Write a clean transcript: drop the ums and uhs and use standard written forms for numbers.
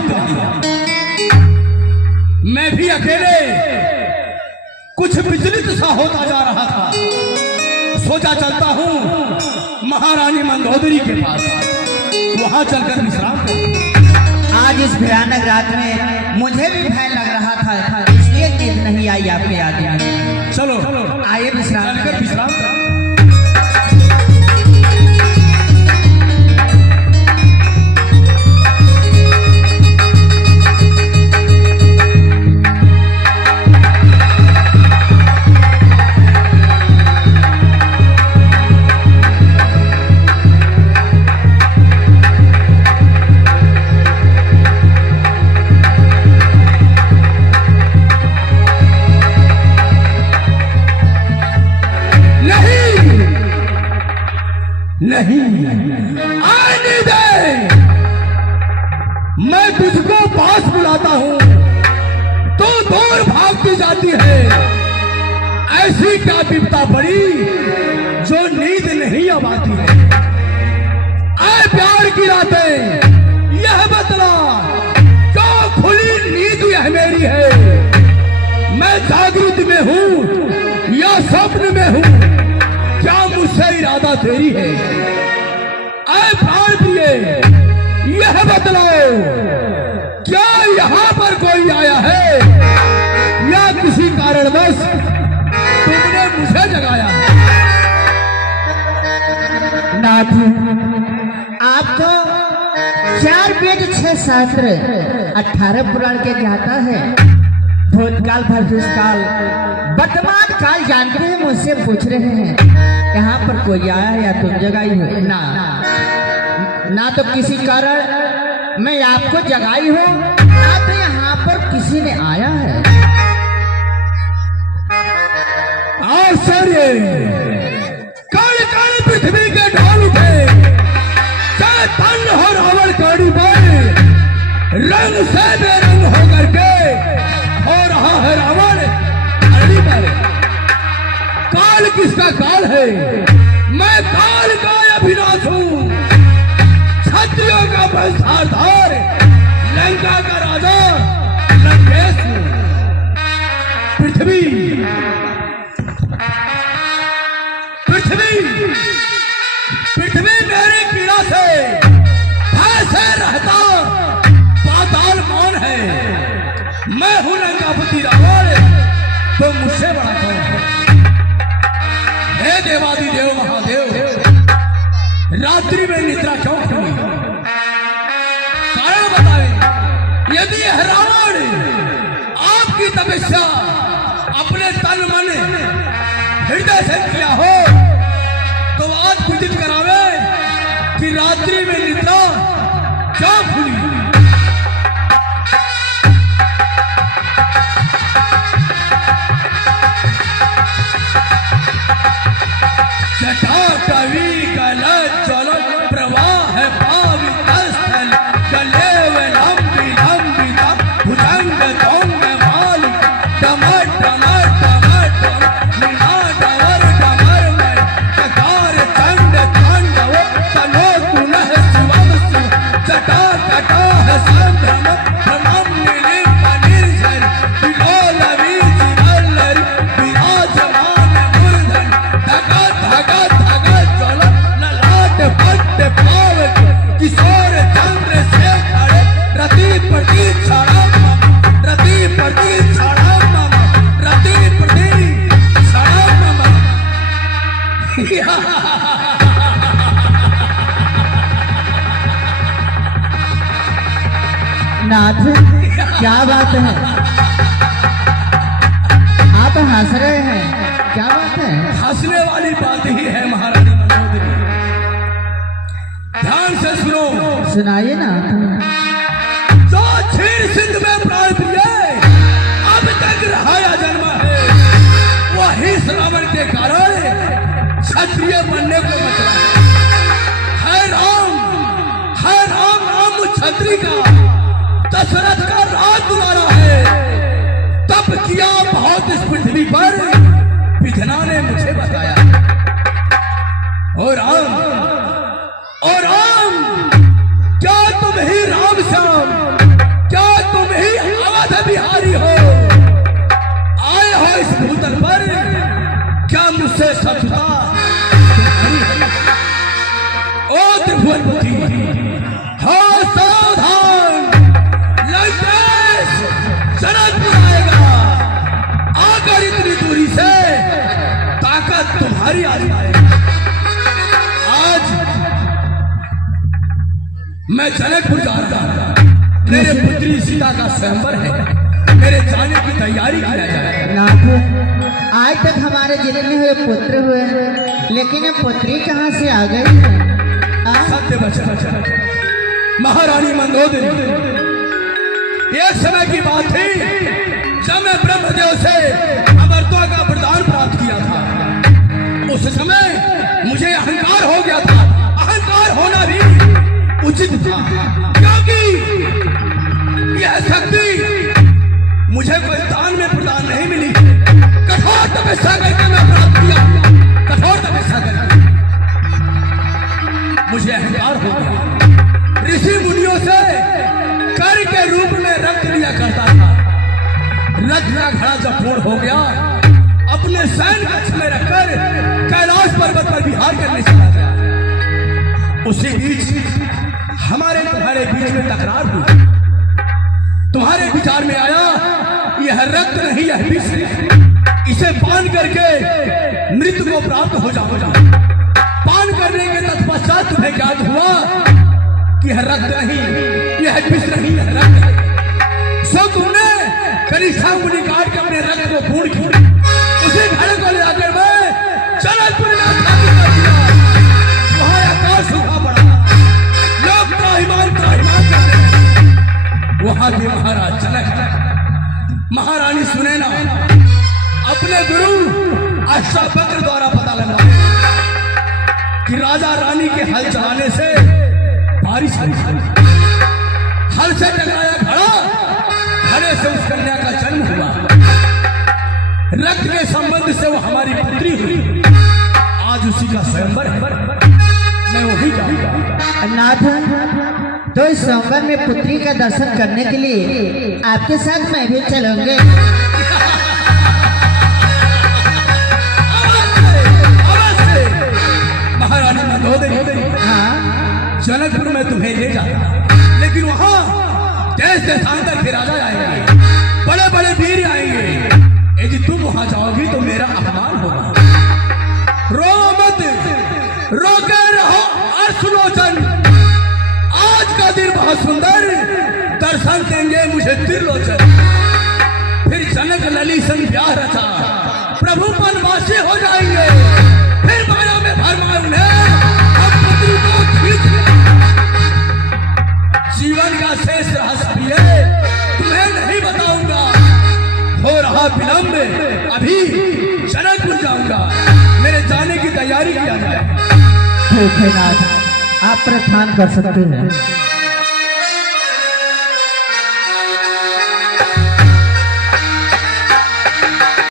बात नहीं। मैं भी अकेले कुछ विचलित सा होता जा रहा था। सोचा चलता हूँ महारानी मंदोदरी के पास, वहां चलकर विश्राम करूं। आज इस भयानक रात में मुझे भी भय लग रहा था, इसलिए नींद नहीं आई आपके याद में। चलो आइए विश्राम चलकर विश्राम करो। नहीं आने दे, मैं तुझको पास बुलाता हूं तो दूर भागती जाती है। ऐसी क्या विपदा पड़ी जो नींद नहीं अब आती है। ऐ प्यार की रातें यह बतला, क्यों खुली नींद यह मेरी है। मैं जागृत में हूं या स्वप्न में हूं, क्या मुझसे इरादा तेरी है। ऐ प्राण प्रिय यह बतलाओ, क्या यहाँ पर कोई आया है या किसी कारणवश तुमने मुझे जगाया है। नाथ, आप तो 4 वेद 6 शास्त्र 18 पुराण के ज्ञाता है। भूतकाल भविष्यकाल वर्तमान काल जानते हैं, मुझसे पूछ रहे हैं यहाँ पर कोई आया है या तुम जगाई हो। ना तो किसी कारण मैं आपको जगाई हूँ, ना तो यहाँ पर किसी ने आया है। आश्चर्य, कण कण पृथ्वी के ढोल उठे, चैतन्य हो रावण कड़ी पर, रंग से बेरंग होकर के हो रहा है रावण अरणी पर। काल किसका काल है, मैं काल का अभिनाश हूं, क्षत्रियों का वंशधार, लंका का राजा लंकेश हूं। पृथ्वी पृथ्वी पृथ्वी मेरी पीड़ा से ऐसे रहता पाताल कौन है। मैं हूं लंकापति रावण, तो मुझसे बड़ा कौन है। हे देवादिदेव महादेव, रात्रि में निद्रा क्यों खुली, कारण बताएं। यदि यह रावण आपकी तपस्या अपने तन मन हृदय से किया हो तो आज विदित करावे कि रात्रि में निद्रा क्यों खुली। जटा कवि कल चल प्रवाह पावित स्थल, गले लंबी लंबी भुजंग दोंग माली, डमर डमर डमर मीना डमर डमर में ककार चंड चंड वो तनो पुनः शिवम शिव, जटा कटा है संभ्रम भ्रमम नीलिम निर्झर, विलोल वीज वल्लरी विराजमान मूर्धन, धगा धगा धगा चल ललाट पट्ट पावक, किशोर चंद्र से खड़े रति प्रति क्षणम, रति प्रति क्षणम, रति प्रति क्षणम। नाथ, क्या बात है, आप हंस रहे हैं, क्या बात है। हंसने वाली बात ही है महारानी मंदोदरी, ध्यान से सुनो। सुनाइए ना। जो क्षीर सिंध में प्राण प्रिय अब तक रहाया जन्मा है, वही श्रावण के कारण क्षत्रिय बनने को बचा है। राम नाम क्षत्रिय का, दशरथ का राज तुम्हारा है। तब किया बहुत इस पृथ्वी पर विधना ने मुझे बताया। और राम क्या तुम ही राम श्याम मधुवनपुत्री, हो सावधान, लंकेश जनकपुर आएगा। आकर इतनी दूरी से ताकत तुम्हारी आ जाएगी। आज मैं जनकपुर जा रहा हूं, मेरे पुत्री सीता का स्वयंवर है, मेरे जाने की तैयारी किया जाए। नाथ, आज तक हमारे जिले में हुए पुत्र हुए, लेकिन ये पुत्री कहाँ से आ गई? सत्य वचन महारानी मंदोदरी, एक समय की बात थी जब मैं ब्रह्मदेव से अमरत्व का वरदान प्राप्त किया था। उस समय मुझे अहंकार हो गया था। अहंकार होना भी उचित था, क्योंकि यह शक्ति मुझे कोई दान में प्रदान नहीं मिली। कठोर तपस्या करके मैं प्राप्त किया, कठोर तपस्या करके मुझे अहंकार हो गया। ऋषि मुनियों से कर के रूप में रक्त लिया करता था। रक्त का घड़ा जब पूर्ण हो गया, अपने सैन्य कक्ष में रखकर कैलाश पर्वत पर विहार करने चला गया। उसी बीच हमारे तुम्हारे बीच में तकरार हुई। तुम्हारे विचार में आया यह रक्त नहीं, यह विष है, इसे पान करके मृत्यु को प्राप्त हो जाओ। पान करने के तत्पश्चात तुम्हें ज्ञात हुआ कि यह रक्त नहीं, यह विष नहीं, यह रक्त है। सो तुमने कनिष्ठा मुनि काट के अपने रक्त को पूर्ण किया। उसी घड़े को ले आकर मैं जनकपुर में स्थापित कर दिया। वहां आकाश सूखा पड़ा, लोग त्राहिमाम करते हैं। वहां भी महाराज जनक, महारानी सुनैना अपने गुरु अष्टावक्र द्वारा पता लगा कि राजा रानी के हल चलाने से बारिश हुई। हल से टकराया घड़ा, घड़े से उस कन्या का जन्म हुआ। रक्त के संबंध से वो हमारी पुत्री हुई। आज उसी का स्वयंवर है, मैं वही जाऊंगा। नाथ, तो इस स्वयंवर में पुत्री का दर्शन करने के लिए आपके साथ मैं भी चलूंगे। महारानी मंदोदरी, हाँ, जनकपुर में तुम्हें ले जाता, लेकिन वहां देश देशांतर के राजा आएंगे, बड़े बड़े वीर आएंगे। यदि तुम वहां जाओगी तो मेरा अपमान होगा। रो मत, रोके रहो अर्शलोचन। आज का दिन बहुत सुंदर, दर्शन देंगे मुझे त्रिलोचन। फिर जनक लली संग ब्याह रचा, प्रभु वनवासी हो जाएंगे। फिर माया में भरमार उन्हें हम पुत्री को खींच लेंगे। जीवन का शेष रहस्य तुम्हें नहीं बताऊंगा। हो रहा विलंब, अभी जनकपुर जाऊंगा। मेरे जाने की तैयारी किया जाए। ठीक है नाथ, आप प्रस्थान कर सकते हैं।